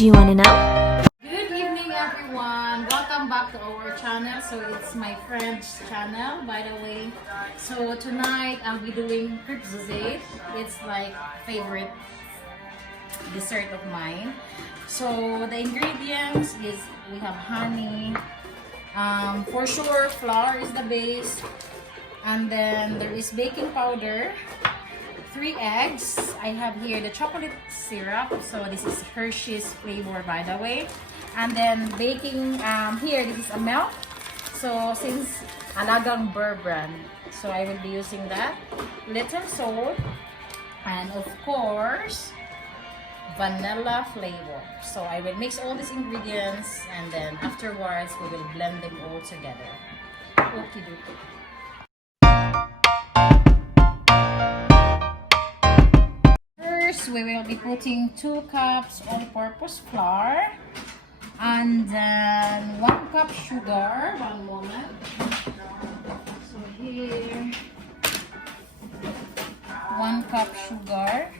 Do you want to know? Good evening, everyone. Welcome back to our channel. So it's my friend's channel, by the way. So tonight I'll be doing CREPE SUZETTE. It's like favorite dessert of mine. So the ingredients is we have honey. For sure, flour is the base, and then there is baking powder. 3 eggs. I have here the chocolate syrup. So this is Hershey's flavor, by the way. And then baking, here this is a milk. So since Alagang Burr brand, so I will be using that. Little salt. And of course, vanilla flavor. So I will mix all these ingredients and then afterwards we will blend them all together. Okie dokie. We will be putting 2 cups all-purpose flour and then 1 cup sugar. One moment. So here, 1 cup sugar,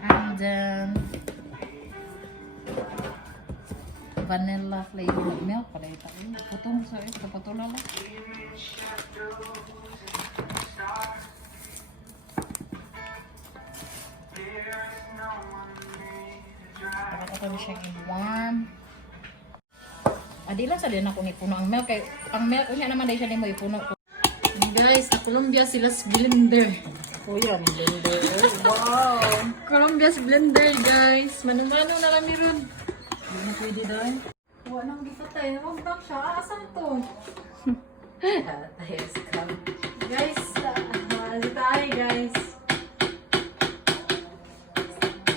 and then vanilla flavor milk. Putong sorry, kaputol lang. Ito siya i-warm. Adi lang sa din ako ni puno ang milk. Kay ang milk unya naman dahil siya ni mo ipuno ko. Guys, sa Colombia sila blender. Oh yan, blender. Wow! Colombia's blender, guys. Mano-mano na lang meron. Hindi na pwede dahil. Huwag nang gipatay. Huwag lang siya. Asan to? Guys, tayo guys.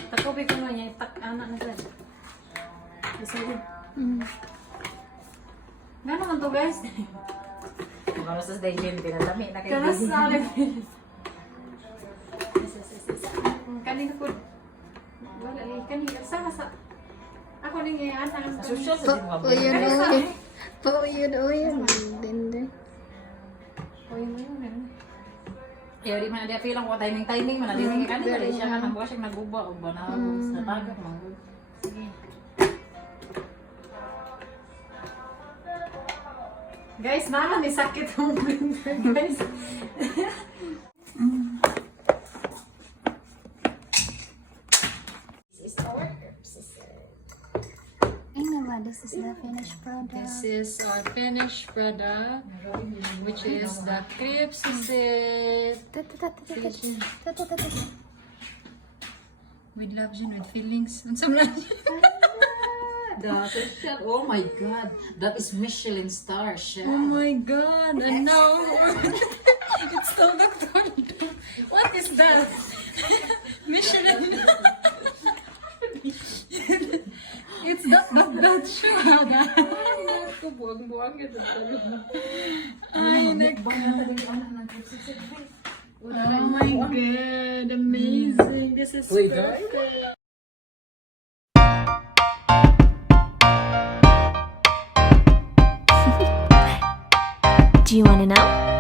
Takobi ko nga niya. Anak na sir. Gano'n man to guys? Kung sa station, pinadami na kayo. Kanas sa alin. Kanina po. Wala eh. Kanina. Sa. Ako rin yung anak. Social sa din mga blender. Pauyan. Blender. Pauyan. Kaya di man na feel ang timing man na din ka kanina dali siya nang buwas siya naguba og banawos sa tagak manggod. Sige. Guys, mama ni sakit ang blender, guys. This is our CREPE SUZETTE. This is the finished product. This is our finished product, which is the CREPE SUZETTE. With love and with feelings. Oh my god, that is Michelin star chef. Oh my god, and now it's still Dr. What is that? Michelin. It's that sugar. Ay, oh my god, amazing. This is perfect. Do you want to know?